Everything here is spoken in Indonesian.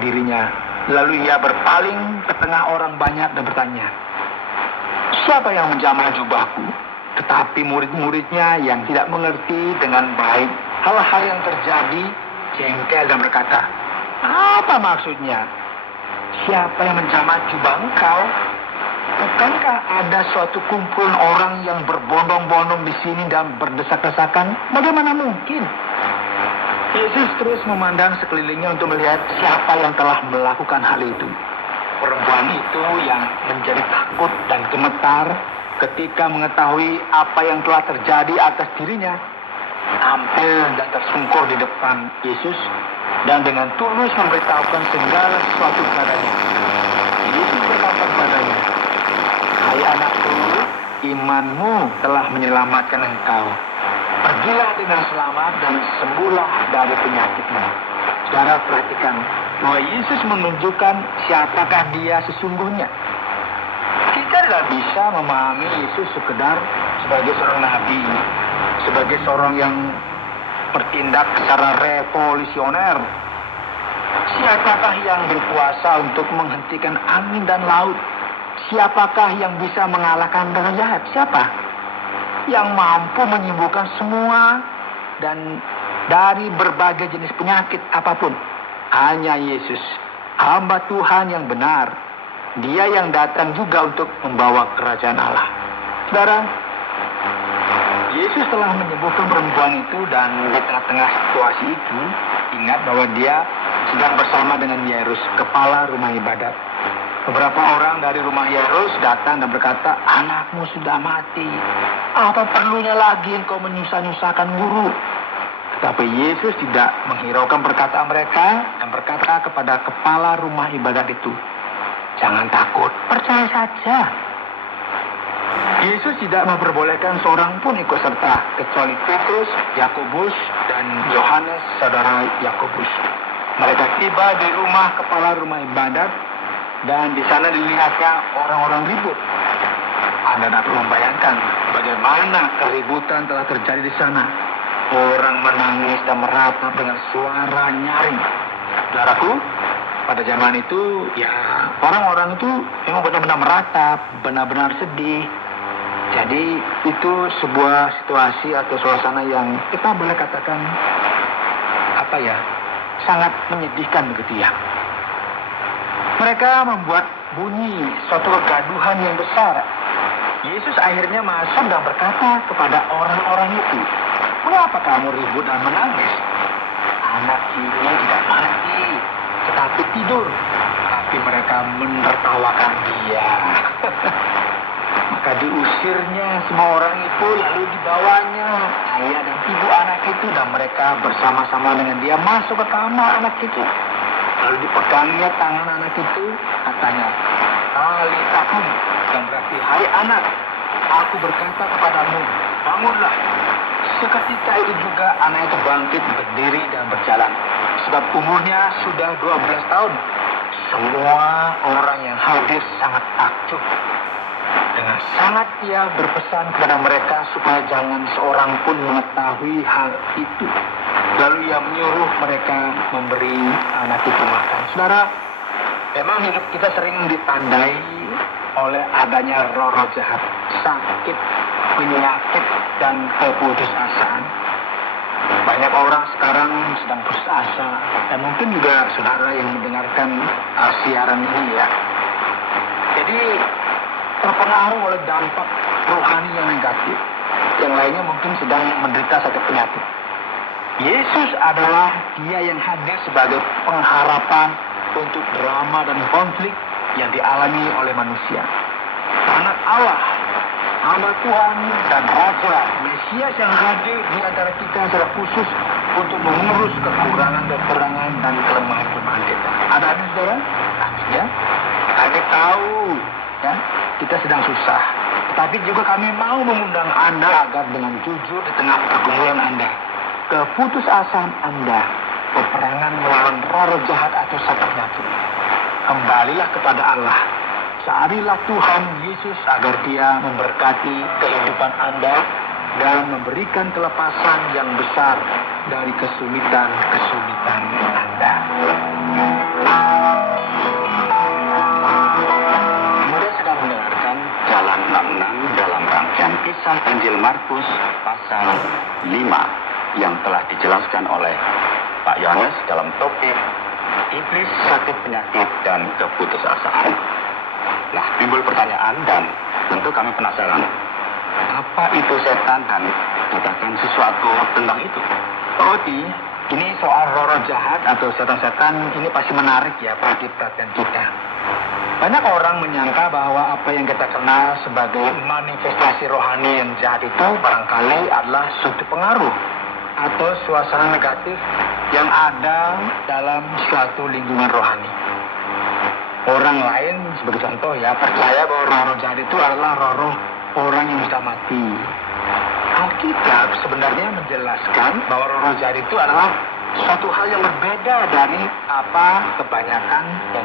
dirinya. Lalu ia berpaling ke tengah orang banyak dan bertanya, "Siapa yang menjamah jubahku?" Tetapi murid-muridnya yang tidak mengerti dengan baik hal-hal yang terjadi, jengkel dan berkata, "Apa maksudnya? Siapa yang menjamah jubah engkau? Bukankah ada suatu kumpulan orang yang berbondong-bondong di sini dan berdesak-desakan? Bagaimana mungkin?" Yesus terus memandang sekelilingnya untuk melihat siapa yang telah melakukan hal itu. Perempuan itu yang menjadi takut dan gemetar ketika mengetahui apa yang telah terjadi atas dirinya, tampil dan tersungkur di depan Yesus dan dengan tulus memberitahukan segala sesuatu kepadanya. Yesus berkata kepadanya, "Hai anakku, imanmu telah menyelamatkan engkau. Pergilah dengan selamat dan sembuhlah dari penyakitmu." Saudara, perhatikan bahwa Yesus menunjukkan siapakah dia sesungguhnya. Kita tidak bisa memahami Yesus sekedar sebagai seorang nabi, sebagai seorang yang bertindak secara revolusioner. Siapakah yang berkuasa untuk menghentikan angin dan laut? Siapakah yang bisa mengalahkan roh jahat? Siapa yang mampu menyembuhkan semua dan dari berbagai jenis penyakit apapun? Hanya Yesus, hamba Tuhan yang benar. Dia yang datang juga untuk membawa kerajaan Allah. Saudara, Yesus telah menyembuhkan perempuan itu, dan di tengah-tengah situasi itu, ingat bahwa dia sedang bersama dengan Yairus, kepala rumah ibadat. Beberapa orang dari rumah Yairus datang dan berkata, "Anakmu sudah mati. Apa perlunya lagi engkau menyusah-nyusahkan guru?" Tapi Yesus tidak menghiraukan perkataan mereka dan berkata kepada kepala rumah ibadat itu, "Jangan takut, percaya saja." Yesus tidak memperbolehkan seorang pun ikut serta, kecuali Petrus, Yakobus, dan Yohanes, saudara Yakobus. Mereka tiba di rumah kepala rumah ibadat, dan di sana dilihatnya orang-orang ribut. Anda dapat membayangkan bagaimana keributan telah terjadi di sana. Orang menangis dan meratap dengan suara nyaring. Saudaraku, pada zaman itu, ya orang-orang itu memang benar-benar meratap, benar-benar sedih. Jadi itu sebuah situasi atau suasana yang kita boleh katakan sangat menyedihkan begitu ya. Mereka membuat bunyi suatu kegaduhan yang besar. Yesus akhirnya masuk dan berkata kepada orang-orang itu, "Mengapa kamu ribut dan menangis? Anak ini tidak mati, tetapi tidur." Tapi mereka menertawakan dia. Maka diusirnya semua orang itu, lalu dibawanya ayah dan ibu anak itu, dan mereka bersama-sama dengan dia masuk ke kamar anak itu. Lalu dipegangnya tangan anak itu, katanya, "Talita kum," yang berarti, "Hai anak, aku berkata kepadamu, bangunlah." Seketika itu juga anak itu bangkit, berdiri dan berjalan. Sebab umurnya sudah 12 tahun. Semua orang yang hadir sangat takjub. Dengan sangat ia berpesan kepada mereka supaya jangan seorang pun mengetahui hal itu. Lalu ia menyuruh mereka memberi anak itu makan. Saudara, memang hidup kita sering ditandai oleh adanya roh-roh jahat, sakit, penyakit, dan keputusasaan. Banyak orang sekarang sedang putus asa, dan mungkin juga saudara yang mendengarkan siaran ini ya. Jadi terpengaruh oleh dampak rohani yang negatif. Yang lainnya mungkin sedang menderita sakit penyakit. Yesus adalah dia yang hadir sebagai pengharapan untuk drama dan konflik yang dialami oleh manusia. Anak Allah, hamba Tuhan dan Raja, Mesias yang hadir di antara kita secara khusus untuk mengurus kekurangan dan kelemahan-kelemahan kita. Ada amin, saudara? Amin ya. Kami tahu ya, kita sedang susah. Tetapi juga kami mau mengundang Anda agar dengan jujur di tengah pergumulan Anda, keputusasaan Anda, peperangan melawan roh jahat atau sakit penyakit, kembalilah kepada Allah. Carilah Tuhan Yesus agar dia memberkati kehidupan Anda dan memberikan kelepasan yang besar dari kesulitan-kesulitan Anda. kisah Injil Markus pasal 5 yang telah dijelaskan oleh Pak Yohanes dalam topik iblis, sakit penyakit, dan keputusasaan. Nah, timbul pertanyaan dan tentu kami penasaran. Apa itu setan dan katakan sesuatu tentang itu? Oh, ini soal roh-roh jahat atau setan-setan ini pasti menarik ya perhatian kita. Banyak orang menyangka bahwa apa yang kita kenal sebagai manifestasi rohani yang jahat itu barangkali adalah suatu pengaruh atau suasana negatif yang ada dalam suatu lingkungan rohani. Orang lain sebagai contoh ya percaya bahwa roh-roh jahat itu adalah roh-roh orang yang sudah mati. Alkitab sebenarnya menjelaskan bahwa roh-roh jahat itu adalah suatu hal yang berbeda dari apa kebanyakan yang